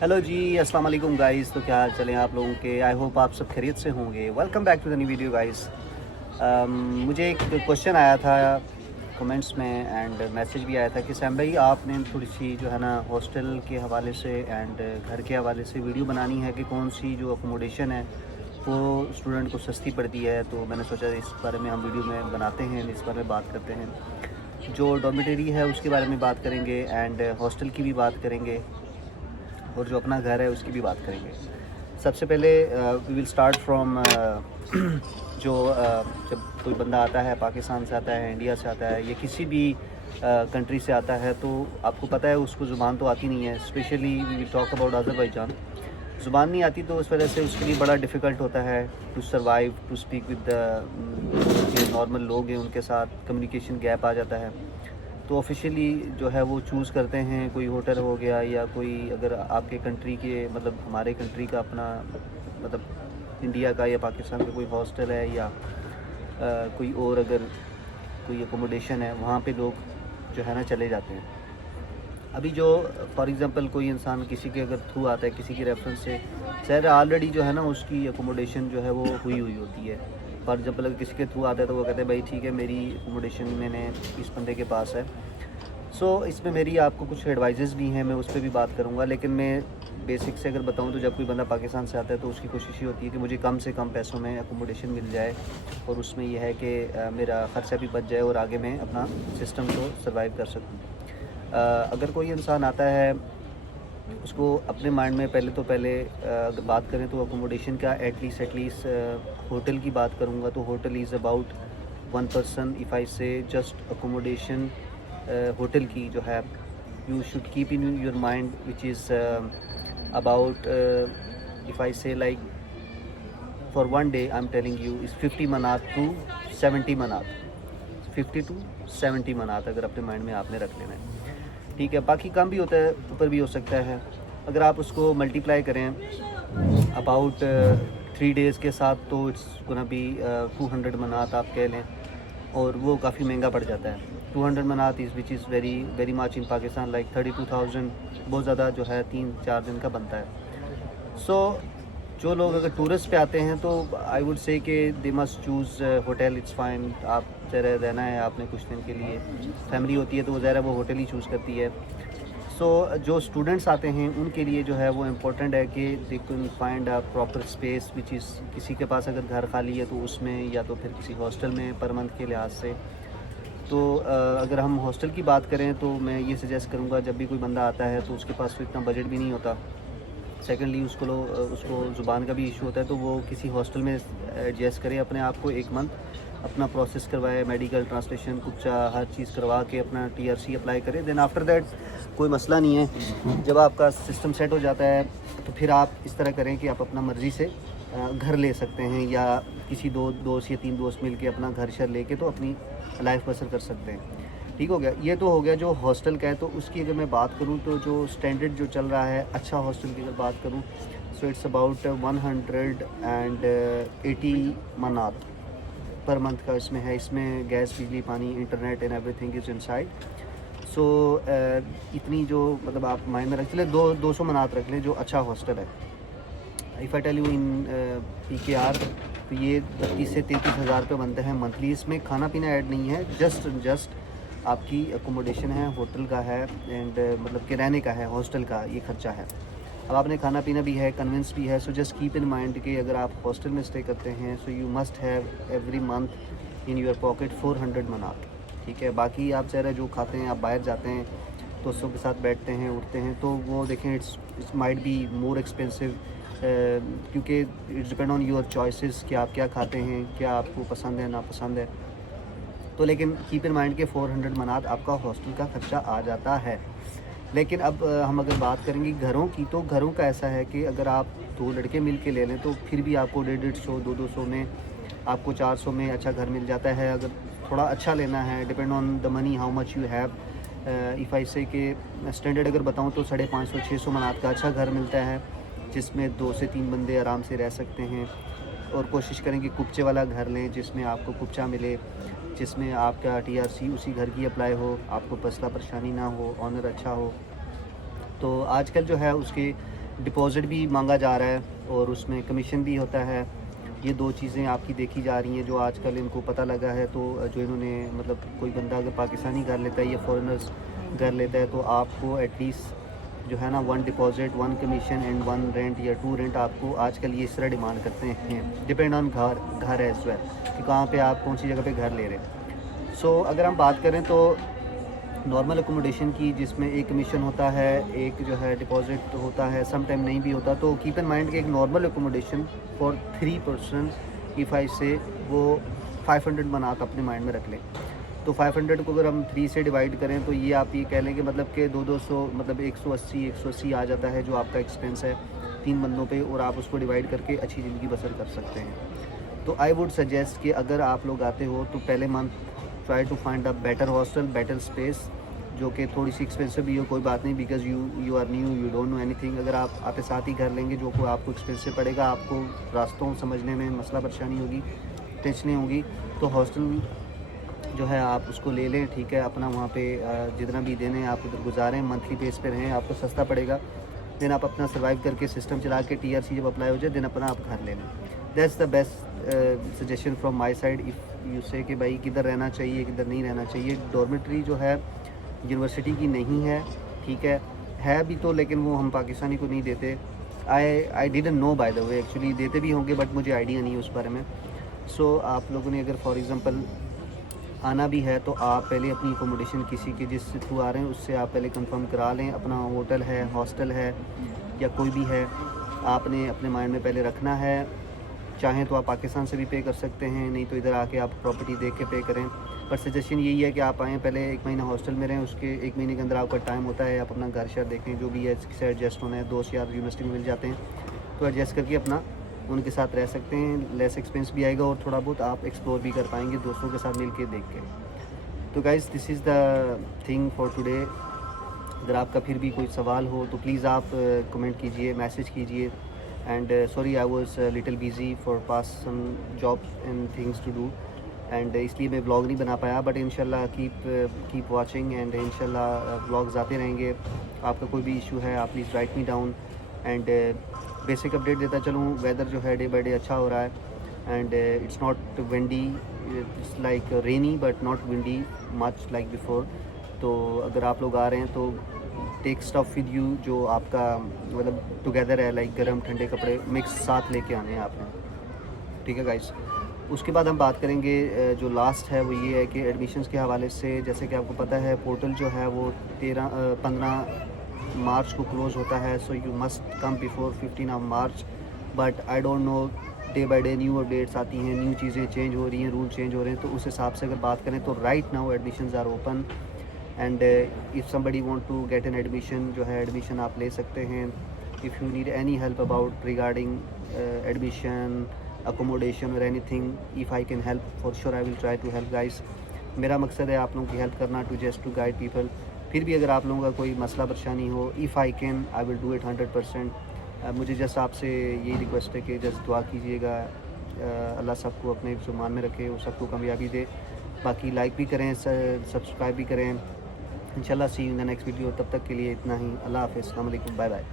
Hello जी, अस्सलाम वालेकुम guys. तो क्या हाल चलें आप लोगों के। आई होप आप सब खैरियत से होंगे। Welcome back to the new video guys. मुझे एक क्वेश्चन आया था कमेंट्स में एंड मैसेज भी आया था कि सैम भाई आपने थोड़ी सी जो है ना हॉस्टल के हवाले से एंड घर के हवाले से वीडियो बनानी है कि कौन सी जो अकोमोडेशन है वो स्टूडेंट को सस्ती पड़ती है। तो मैंने सोचा इस बारे में हम वीडियो में बनाते हैं, इस बारे में बात करते हैं। जो डॉर्मेटरी है उसके बारे में बात करेंगे एंड हॉस्टल की भी बात करेंगे और जो अपना घर है उसकी भी बात करेंगे। सबसे पहले वी विल स्टार्ट फ्रॉम जो जब कोई बंदा आता है, पाकिस्तान से आता है, इंडिया से आता है या किसी भी कंट्री से आता है, तो आपको पता है उसको ज़ुबान तो आती नहीं है। Specially we will talk about Azerbaijan. ज़ुबान नहीं आती तो उस वजह से उसके लिए बड़ा डिफ़िकल्ट होता है to survive, to speak with जो नॉर्मल लोग हैं उनके साथ कम्युनिकेशन गैप आ जाता है। तो ऑफिशियली जो है वो चूज़ करते हैं कोई होटल हो गया या कोई अगर आपके कंट्री के मतलब हमारे कंट्री का अपना मतलब इंडिया का या पाकिस्तान का कोई हॉस्टल है या कोई और अगर कोई अकोमोडेशन है वहाँ पे लोग जो है ना चले जाते हैं। अभी जो फॉर एग्ज़ाम्पल कोई इंसान किसी के अगर थ्रू आता है, किसी की रेफरेंस से, शायद ऑलरेडी जो है ना उसकी अकोमोडेशन जो है वो हुई होती है। फॉर एग्ज़ाम्पल अगर किसी के थ्रू आता है तो वो कहते हैं भाई ठीक है मेरी अकोमोडेशन मैंने इस बंदे के पास है। इसमें मेरी आपको कुछ एडवाइजेज़ भी हैं, मैं उस पर भी बात करूँगा। लेकिन मैं बेसिक से अगर बताऊँ तो जब कोई बंदा पाकिस्तान से आता है तो उसकी कोशिश ये होती है कि मुझे कम से कम पैसों में अकोमोडेशन मिल जाए और उसमें यह है कि मेरा ख़र्चा भी बच जाए और आगे मैं अपना सिस्टम को सर्वाइव कर सकूँ। अगर कोई इंसान आता है उसको अपने माइंड में पहले अगर बात करें तो अकोमोडेशन का एटलीस्ट होटल की बात करूँगा तो hotel is about one person. If I say just accommodation hotel की जो है you should keep in your mind which is about if I say like for one day I am telling you is 50 manat to 70 मनात, 50 to 70 मनात अगर अपने mind में आपने रख लेना है। ठीक है, बाकी कम भी होता है, ऊपर भी हो सकता है। अगर आप उसको मल्टीप्लाई करें अबाउट 3 डेज़ के साथ तो इट्स गोना बी 200 मनात आप कह लें, और वो काफ़ी महंगा पड़ जाता है। 200 मनात is which is very very much in Pakistan like 32,000 बहुत ज़्यादा जो है 3-4 दिन का बनता है। जो लोग अगर टूरिस्ट पे आते हैं तो आई वुड से कि they must choose hotel. It's fine, आप ज़रा रहना है आपने कुछ दिन के लिए, फैमिली होती है तो वो ज़रा वो होटल ही चूज़ करती है। जो स्टूडेंट्स आते हैं उनके लिए जो है वो इम्पोर्टेंट है कि they can find a proper space which is, किसी के पास अगर घर खाली है तो उसमें या तो फिर किसी हॉस्टल में पर मंथ के लिहाज से। तो अगर हम हॉस्टल की बात करें तो मैं ये सजेस्ट करूँगा जब भी कोई बंदा आता है तो उसके पास तो इतना बजट भी नहीं होता। सेकेंडली उसको ज़ुबान का भी इशू होता है तो वो किसी हॉस्टल में एडजस्ट करे अपने आप को, 1 मंथ अपना प्रोसेस करवाए, मेडिकल ट्रांसलेशन कुछ हर चीज़ करवा के अपना TRC अप्लाई करे। देन आफ्टर दैट कोई मसला नहीं है। जब आपका सिस्टम सेट हो जाता है तो फिर आप इस तरह करें कि आप अपना मर्ज़ी से घर ले सकते हैं या किसी 2 दोस्त या 3 दोस्त मिल के अपना घर शर लेके तो अपनी लाइफ बसर कर सकते हैं। ठीक हो गया, ये तो हो गया जो हॉस्टल का है। तो उसकी अगर मैं बात करूँ तो जो स्टैंडर्ड जो चल रहा है अच्छा हॉस्टल की अगर बात करूँ सो इट्स अबाउट 180 मनात पर मंथ का इसमें है। इसमें गैस, बिजली, पानी, internet and everything is inside. इतनी जो मतलब आप माइंड में रख लें, 200 मनात रख लें जो अच्छा हॉस्टल है। If I tell you in PKR तो ये 32 से 33 हज़ार रुपये बनते हैं मंथली। इसमें खाना पीना ऐड नहीं है, जस्ट आपकी अकोमोडेशन है, होटल का है एंड मतलब कि रहने का है, हॉस्टल का ये खर्चा है। अब आपने खाना पीना भी है, कन्वेंस भी है। So just keep in mind कि अगर आप हॉस्टल में स्टे करते हैं so you must have every month in your pocket 400 मनात। ठीक है, बाकी आप ज़रा जो खाते हैं, आप बाहर जाते हैं दोस्तों के साथ बैठते हैं, उठते हैं, तो वो देखें it's might be more expensive क्योंकि it's depend on your choices कि आप क्या खाते हैं, क्या आपको पसंद है नापसंद है। तो लेकिन कीप इन माइंड के 400 मनात आपका हॉस्टल का खर्चा आ जाता है। लेकिन अब हम अगर बात करेंगे घरों की तो घरों का ऐसा है कि अगर आप 2 लड़के मिल के ले लें तो फिर भी आपको 150, 200 में आपको 400 में अच्छा घर मिल जाता है। अगर थोड़ा अच्छा लेना है, depend on the money how much you have. If I से कि स्टैंडर्ड अगर बताऊँ तो 550-600 मनात का अच्छा घर मिलता है जिसमें 2 से 3 बंदे आराम से रह सकते हैं। और कोशिश करें कि कुपचे वाला घर लें जिसमें आपको कुपचा मिले, जिसमें आपका TRC उसी घर की अप्लाई हो, आपको मसला परेशानी ना हो, ऑनर अच्छा हो। तो आजकल जो है उसके डिपॉज़िट भी मांगा जा रहा है और उसमें कमीशन भी होता है। ये दो चीज़ें आपकी देखी जा रही हैं जो आजकल इनको पता लगा है। तो जो इन्होंने मतलब कोई बंदा अगर पाकिस्तानी कर लेता है या फॉरेनर्स कर लेता है तो आपको एटलीस्ट जो है ना 1 डिपॉज़िट 1 कमीशन एंड 1 रेंट या 2 रेंट आपको आजकल ये इस तरह डिमांड करते हैं। डिपेंड ऑन घर है इस वक्त कि कहाँ पे आप कौन सी जगह पे घर ले रहे हैं। सो अगर हम बात करें तो नॉर्मल अकोमोडेशन की जिसमें एक कमीशन होता है, एक जो है डिपॉज़िट होता है, सम टाइम नहीं भी होता। तो कीप इन माइंड कि एक normal accommodation for 3 person if I से वो 500 बना आप अपने माइंड में रख लें। तो 500 को अगर हम 3 से डिवाइड करें तो ये आप ये कह लें कि मतलब कि 200 मतलब 180 आ जाता है जो आपका एक्सपेंस है 3 बंदों पे, और आप उसको डिवाइड करके अच्छी ज़िंदगी बसर कर सकते हैं। तो आई वुड सजेस्ट कि अगर आप लोग आते हो तो पहले month try to find a better hostel, better space, जो कि थोड़ी सी एक्सपेंसिव भी हो, कोई बात नहीं, because you are new, you don't know anything. अगर आप आते साथ ही घर लेंगे जो को आपको एक्सपेंसिव पड़ेगा, आपको रास्तों समझने में मसला परेशानी होगी, टेंशनें होंगी, तो हॉस्टल जो है आप उसको ले लें, ठीक है। अपना वहाँ पे जितना भी देने आप उधर गुजारें, मंथली बेस पे रहें, आपको सस्ता पड़ेगा। देन आप अपना सर्वाइव करके सिस्टम चला के TRC जब अप्लाई हो जाए देन अपना आप घर ले लें। That's the best suggestion from my side if you से कि भाई किधर रहना चाहिए किधर नहीं रहना चाहिए। डॉर्मेट्री जो है यूनिवर्सिटी की नहीं है, ठीक है भी तो, लेकिन वो हम पाकिस्तानी को नहीं देते। I didn't know by the way, actually देते भी होंगे बट मुझे आइडिया नहीं है उस बारे में। सो आप लोगों ने अगर फॉर एग्ज़ाम्पल आना भी है तो आप पहले अपनी अकोमोडेशन किसी के जिस थ्रू आ रहे हैं उससे आप पहले कंफर्म करा लें। अपना होटल है, हॉस्टल है या कोई भी है, आपने अपने माइंड में पहले रखना है। चाहें तो आप पाकिस्तान से भी पे कर सकते हैं, नहीं तो इधर आके आप प्रॉपर्टी देख के पे करें। पर सजेशन यही है कि आप आएँ, पहले 1 महीना हॉस्टल में रहें, उसके 1 महीने के अंदर आपका टाइम होता है, आप अपना घर शहर देखें, जो भी है इससे एडजस्ट होना है। दोस्त यार यूनिवर्सिटी में मिल जाते हैं तो एडजस्ट करके अपना उनके साथ रह सकते हैं। लेस एक्सपेंस भी आएगा और थोड़ा बहुत आप एक्सप्लोर भी कर पाएंगे दोस्तों के साथ मिल के देख के। तो guys this is the thing for today. अगर आपका फिर भी कोई सवाल हो तो प्लीज़ आप कमेंट कीजिए, मैसेज कीजिए। And sorry I was little busy for pass some jobs and things to do, and इसलिए मैं व्लॉग नहीं बना पाया। बट इंशाल्लाह कीप वाचिंग एंड इंशाल्लाह व्लॉग्स आते रहेंगे। आपका कोई भी इशू है आप please write me down. And basic update देता चलूँ, वेदर जो है डे बाई डे अच्छा हो रहा है। And it's not windy, it's like rainy but not windy much like before. तो अगर आप लोग आ रहे हैं तो टेक स्टफ विद यू जो आपका मतलब टुगेदर है, लाइक गर्म ठंडे कपड़े मिक्स साथ लेके आने हैं आपने, ठीक है गाइस। उसके बाद हम बात करेंगे जो लास्ट है वो ये है कि एडमिशन्स के हवाले से। जैसे कि आपको पता है पोर्टल जो है वो 15 मार्च को क्लोज़ होता है। So you must come before 15 of March. But I don't know, day by day new updates आती हैं, न्यू चीज़ें चेंज हो रही हैं, रूल चेंज हो रहे हैं। तो उस हिसाब से अगर बात करें तो right now admissions are open and if somebody want to get an admission जो है एडमिशन आप ले सकते हैं। If you need any help about regarding admission, accommodation or anything, if I can help, for sure I will try to help guys। मेरा मकसद है आप लोगों की हेल्प करना, to just to guide people. फिर भी अगर आप लोगों का कोई मसला परेशानी हो, if I can I will do it 100%। मुझे जस्ट आपसे यही रिक्वेस्ट है कि जस्ट दुआ कीजिएगा, अल्लाह सबको अपने जुमान में रखे और सबको कामयाबी दे। बाकी लाइक भी करें, सब्सक्राइब भी करें। इंशाल्लाह see you in the next video. तब तक के लिए इतना ही, अल्लाह हाफ़िज़, अस्सलाम वालेकुम, बाय बाय।